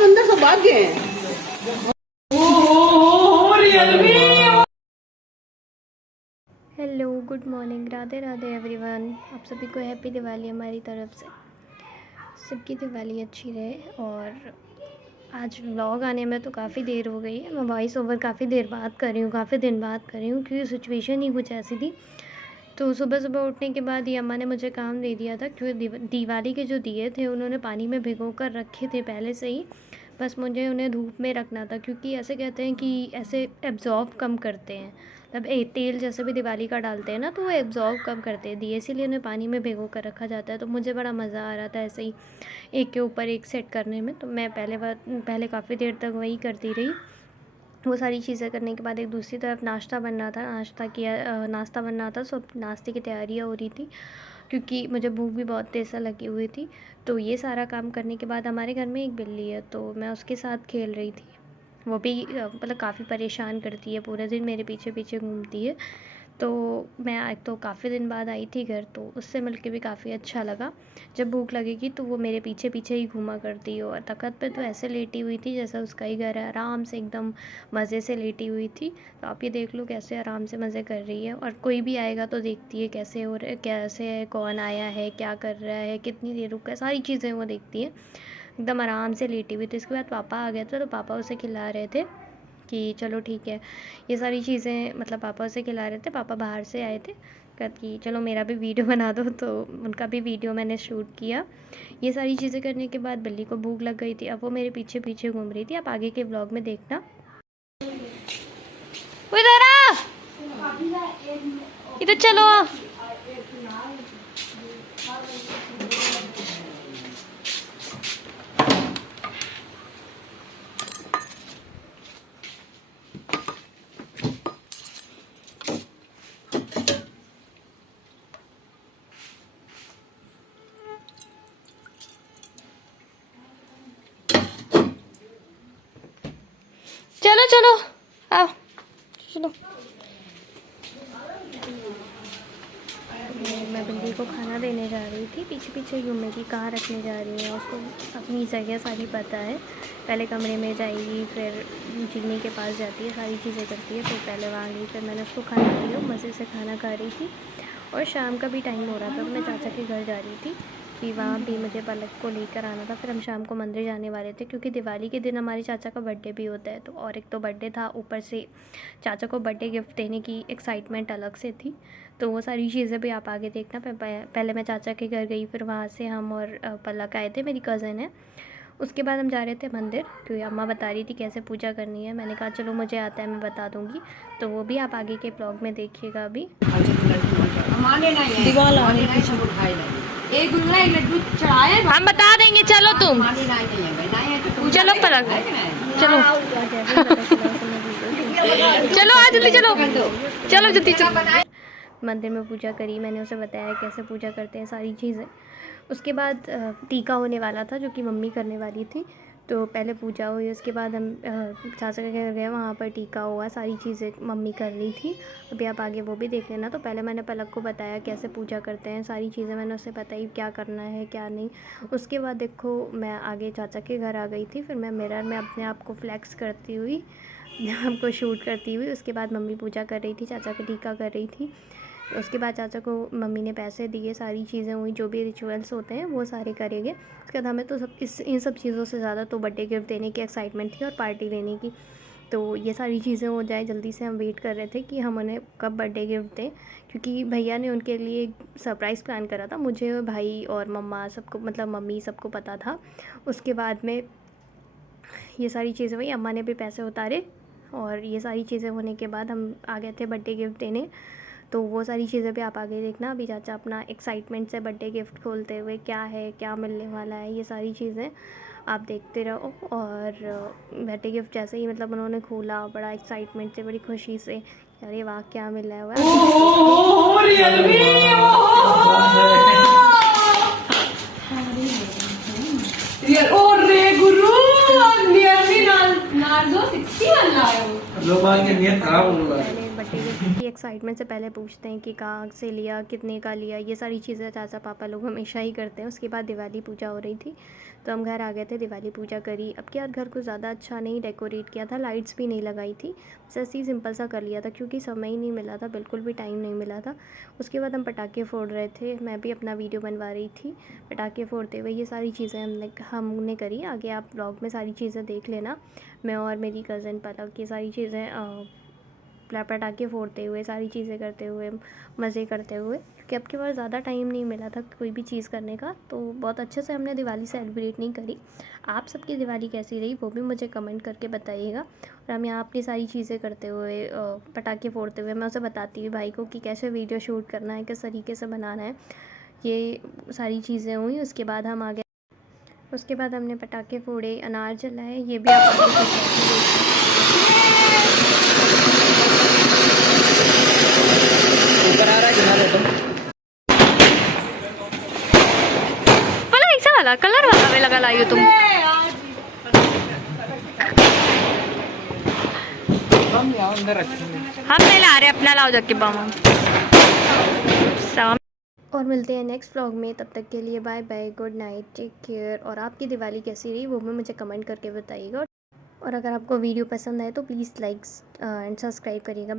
अंदर सब भाग गए हैं। Hello, good morning, Radhe Radhe everyone. आप सभी को हैप्पी दिवाली हमारी तरफ से। सबकी दिवाली अच्छी रहे। और आज व्लॉग आने में तो काफ़ी देर हो गई है। मैं वॉइस ओवर काफ़ी देर बाद कर रही हूँ, काफ़ी दिन बाद कर रही हूँ, क्योंकि सिचुएशन ही कुछ ऐसी थी। तो सुबह सुबह उठने के बाद ये अम्मा ने मुझे काम दे दिया था, क्योंकि दिवाली के जो दिए थे उन्होंने पानी में भिगो कर रखे थे पहले से ही। बस मुझे उन्हें धूप में रखना था, क्योंकि ऐसे कहते हैं कि ऐसे एब्जॉर्ब कम करते हैं। मतलब तेल जैसे भी दिवाली का डालते हैं ना, तो वो एब्जॉर्ब कम करते हैं दिए, इसीलिए उन्हें पानी में भिगो कर रखा जाता है। तो मुझे बड़ा मज़ा आ रहा था ऐसे ही एक के ऊपर एक सेट करने में। तो मैं पहले काफ़ी देर तक वही करती रही। वो सारी चीज़ें करने के बाद एक दूसरी तरफ नाश्ता बन रहा था, नाश्ता बन रहा था। सब नाश्ते की तैयारियाँ हो रही थी, क्योंकि मुझे भूख भी बहुत तेज़ सा लगी हुई थी। तो ये सारा काम करने के बाद हमारे घर में एक बिल्ली है, तो मैं उसके साथ खेल रही थी। वो भी मतलब काफ़ी परेशान करती है, पूरे दिन मेरे पीछे पीछे घूमती है। तो मैं एक तो काफ़ी दिन बाद आई थी घर, तो उससे मिलके भी काफ़ी अच्छा लगा। जब भूख लगेगी तो वो मेरे पीछे पीछे ही घूमा करती है। और तख़्त पे तो ऐसे लेटी हुई थी जैसा उसका ही घर है, आराम से एकदम मज़े से लेटी हुई थी। तो आप ये देख लो कैसे आराम से मज़े कर रही है। और कोई भी आएगा तो देखती है कैसे हो रहा है, कैसे है, कौन आया है, क्या कर रहा है, कितनी देर रुका है, सारी चीज़ें वो देखती है। एकदम आराम से लेटी हुई थी। इसके बाद पापा आ गए थे, तो पापा उसे खिला रहे थे कि चलो ठीक है। ये सारी चीज़ें मतलब पापा उसे खिला रहे थे। पापा बाहर से आए थे, कहते कि चलो मेरा भी वीडियो बना दो, तो उनका भी वीडियो मैंने शूट किया। ये सारी चीज़ें करने के बाद बिल्ली को भूख लग गई थी, अब वो मेरे पीछे पीछे घूम रही थी। आप आगे के व्लॉग में देखना। इधर आ, इधर चलो आ। चलो चलो आओ, चलो। मैं बिल्ली को खाना देने जा रही थी, पीछे पीछे घूमने की, कहाँ रखने जा रही है उसको अपनी जगह सारी पता है। पहले कमरे में जाएगी, फिर चीनी के पास जाती है, सारी चीज़ें करती है। फिर पहले वहाँ गई, फिर मैंने उसको खाना दिया, मज़े से खाना खा रही थी। और शाम का भी टाइम हो रहा था, तो मैं चाचा के घर जा रही थी कि वहाँ भी मुझे पलक को लेकर आना था। फिर हम शाम को मंदिर जाने वाले थे, क्योंकि दिवाली के दिन हमारे चाचा का बर्थडे भी होता है। तो और एक तो बर्थडे था, ऊपर से चाचा को बर्थडे गिफ्ट देने की एक्साइटमेंट अलग से थी। तो वो सारी चीज़ें भी आप आगे देखना। पहले मैं चाचा के घर गई, फिर वहाँ से हम और पलक आए थे, मेरी कज़न है। उसके बाद हम जा रहे थे मंदिर, क्योंकि अम्मा बता रही थी कैसे पूजा करनी है। मैंने कहा चलो मुझे आता है, मैं बता दूँगी। तो वो भी आप आगे के ब्लॉग में देखिएगा। अभी हम बता देंगे, चलो तुम चलो पलक, चलो चलो आ जल्दी, चलो चलो जल्दी चलो। मंदिर में पूजा करी, मैंने उसे बताया कैसे पूजा करते हैं, सारी चीज़ें। उसके बाद टीका होने वाला था, जो कि मम्मी करने वाली थी। तो पहले पूजा हुई, उसके बाद हम चाचा के घर गए, वहाँ पर टीका हुआ, सारी चीज़ें मम्मी कर रही थी। अभी आप आगे वो भी देख लेना। तो पहले मैंने पलक को बताया कैसे पूजा करते हैं, सारी चीज़ें मैंने उससे बताई, क्या करना है क्या नहीं। उसके बाद देखो मैं आगे चाचा के घर आ गई थी। फिर मैं मिरर में अपने आप को फ्लैक्स करती हुई आपको शूट करती हुई, उसके बाद मम्मी पूजा कर रही थी, चाचा का टीका कर रही थी। उसके बाद चाचा को मम्मी ने पैसे दिए, सारी चीज़ें हुई, जो भी रिचुअल्स होते हैं वो सारे करेंगे। उसके बाद हमें तो इन सब चीज़ों से ज़्यादा तो बर्थडे गिफ्ट देने की एक्साइटमेंट थी और पार्टी देने की। तो ये सारी चीज़ें हो जाए जल्दी से, हम वेट कर रहे थे कि हम उन्हें कब बर्थडे गिफ्ट दें, क्योंकि भैया ने उनके लिए एक सरप्राइज़ प्लान करा था। मुझे, भाई और मम्मा सबको, मतलब मम्मी सबको पता था। उसके बाद में ये सारी चीज़ें हुई, अम्मा ने भी पैसे उतारे, और ये सारी चीज़ें होने के बाद हम आ गए थे बर्थडे गिफ्ट देने। तो वो सारी चीज़ें भी आप आगे देखना। अभी चाचा अपना एक्साइटमेंट से बर्थडे गिफ्ट खोलते हुए, क्या है, क्या मिलने वाला है, ये सारी चीज़ें आप देखते रहो। और बर्थडे गिफ्ट जैसे ही मतलब उन्होंने खोला, बड़ा एक्साइटमेंट से, बड़ी खुशी से, अरे वाह क्या मिला हुआ है। बर्थडे गिफ्ट की एक्साइटमेंट से पहले पूछते हैं कि कहाँ से लिया, कितने का लिया, ये सारी चीज़ें चाचा पापा लोग हमेशा ही करते हैं। उसके बाद दिवाली पूजा हो रही थी, तो हम घर आ गए थे, दिवाली पूजा करी। अब क्या, घर को ज़्यादा अच्छा नहीं डेकोरेट किया था, लाइट्स भी नहीं लगाई थी, बस ऐसे ही सिंपल सा कर लिया था क्योंकि समय ही नहीं मिला था, बिल्कुल भी टाइम नहीं मिला था। उसके बाद हम पटाखे फोड़ रहे थे, मैं भी अपना वीडियो बनवा रही थी पटाखे फोड़ते हुए। ये सारी चीज़ें हमने करी। आगे आप ब्लॉग में सारी चीज़ें देख लेना, मैं और मेरी कज़न पलक ये सारी चीज़ें पटाखे फोड़ते हुए, सारी चीज़ें करते हुए, मज़े करते हुए, क्योंकि अब की बार ज़्यादा टाइम नहीं मिला था कोई भी चीज़ करने का, तो बहुत अच्छे से हमने दिवाली सेलिब्रेट नहीं करी। आप सबकी दिवाली कैसी रही वो भी मुझे कमेंट करके बताइएगा। और हम यहाँ अपनी सारी चीज़ें करते हुए, पटाखे फोड़ते हुए, मैं उसे बताती हूँ भाई को कि कैसे वीडियो शूट करना है, किस तरीके से बनाना है। ये सारी चीज़ें हुई। उसके बाद हम आ गए, उसके बाद हमने पटाखे फोड़े, अनार जलाए, ये भी आप आगे की ऐसा वाला कलर वाला में लगा लाई हो तुम। हम नहीं ला रहे, अपना लाओ जाके बम। और मिलते हैं नेक्स्ट व्लॉग में, तब तक के लिए bye bye, good night, take care. और आपकी दिवाली कैसी रही वो भी मुझे कमेंट करके बताइएगा। और अगर आपको वीडियो पसंद आए तो प्लीज़ लाइक एंड सब्सक्राइब करिएगा।